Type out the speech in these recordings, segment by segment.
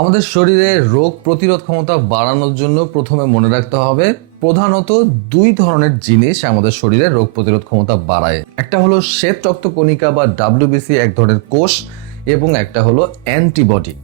আমাদের শরীরে রোগ প্রতিরোধ ক্ষমতা বাড়ানোর জন্য প্রথমে মনে রাখতে হবে, প্রধানত দুই ধরনের জিনিস আমাদের শরীরে রোগ প্রতিরোধ ক্ষমতা বাড়ায়। একটা হলো শ্বেত রক্তকণিকা বা ডাব্লিউবিসি এক ধরনের কোষ এবং একটা হলো অ্যান্টিবডি।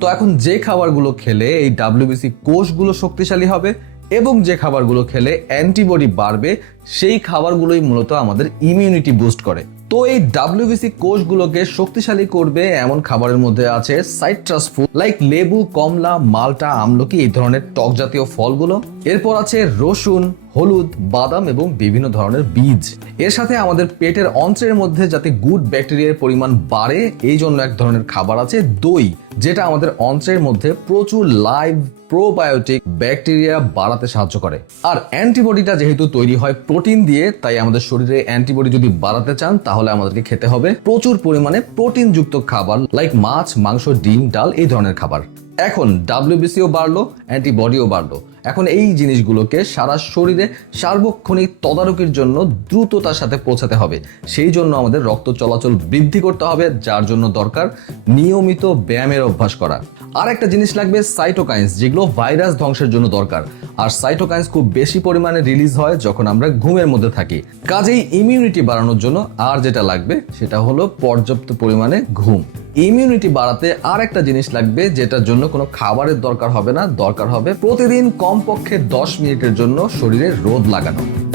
তো এখন যে খাবারগুলো খেলে এই ডাব্লিউবিসি কোষগুলো শক্তিশালী হবে এবং যে খাবারগুলো খেলে অ্যান্টিবডি বাড়বে, সেই খাবারগুলোই মূলত আমাদের ইমিউনিটি বুস্ট করে। তো এই ডাব্লিউবিসি কোষগুলোকে শক্তিশালী করবে এমন খাবারের মধ্যে আছে সাইট্রাস ফুড লাইক লেবু, কমলা, মালটা, আমলকি, এই ধরনের টক জাতীয় ফলগুলো। এরপর আছে রসুন, হলুদ, বাদাম এবং বিভিন্ন ধরনের বীজ। এর সাথে আমাদের পেটের অন্ত্রের মধ্যে যাতে গুড ব্যাকটেরিয়ার পরিমাণ বাড়ে, এই জন্য এক ধরনের খাবার আছে দই, যেটা আমাদের অন্ত্রের মধ্যে প্রচুর লাইভ প্রোবায়োটিক ব্যাকটেরিয়া বাড়াতে সাহায্য করে। আর অ্যান্টিবডিটা যেহেতু তৈরি হয় প্রোটিন দিয়ে, তাই আমাদের শরীরে অ্যান্টিবডি যদি বাড়াতে চান, তাহলে আমাদেরকে খেতে হবে প্রচুর পরিমাণে প্রোটিনযুক্ত খাবার লাইক মাছ, মাংস, ডিম, ডাল, এই ধরনের খাবার। এখন ডাব্লিউবিসিও বাড়লো অ্যান্টিবডিও বাড়লো। এখন এই জিনিসগুলোকে সারা শরীরে সার্বক্ষণিক তদারকির জন্য দ্রুততার সাথে পৌঁছাতে হবে। সেই জন্য আমাদের রক্ত চলাচল বৃদ্ধি করতে হবে, যার জন্য দরকার নিয়মিত ব্যায়ামের অভ্যাস করা। আর একটা জিনিস লাগবে সাইটোকাইন্স, যেগুলো ভাইরাস ধ্বংসের জন্য দরকার। আর সাইটোকাইন্স খুব বেশি পরিমাণে রিলিজ হয় যখন আমরা ঘুমের মধ্যে থাকি। কাজেই ইমিউনিটি বাড়ানোর জন্য আর যেটা লাগবে সেটা হলো পর্যাপ্ত পরিমাণে ঘুম। ইমিউনিটি বাড়াতে আর একটা জিনিস লাগবে, যেটার জন্য কোনো খাবারের দরকার হবে না। দরকার হবে প্রতিদিন কমপক্ষে দশ মিনিটের জন্য শরীরে রোদ লাগানো।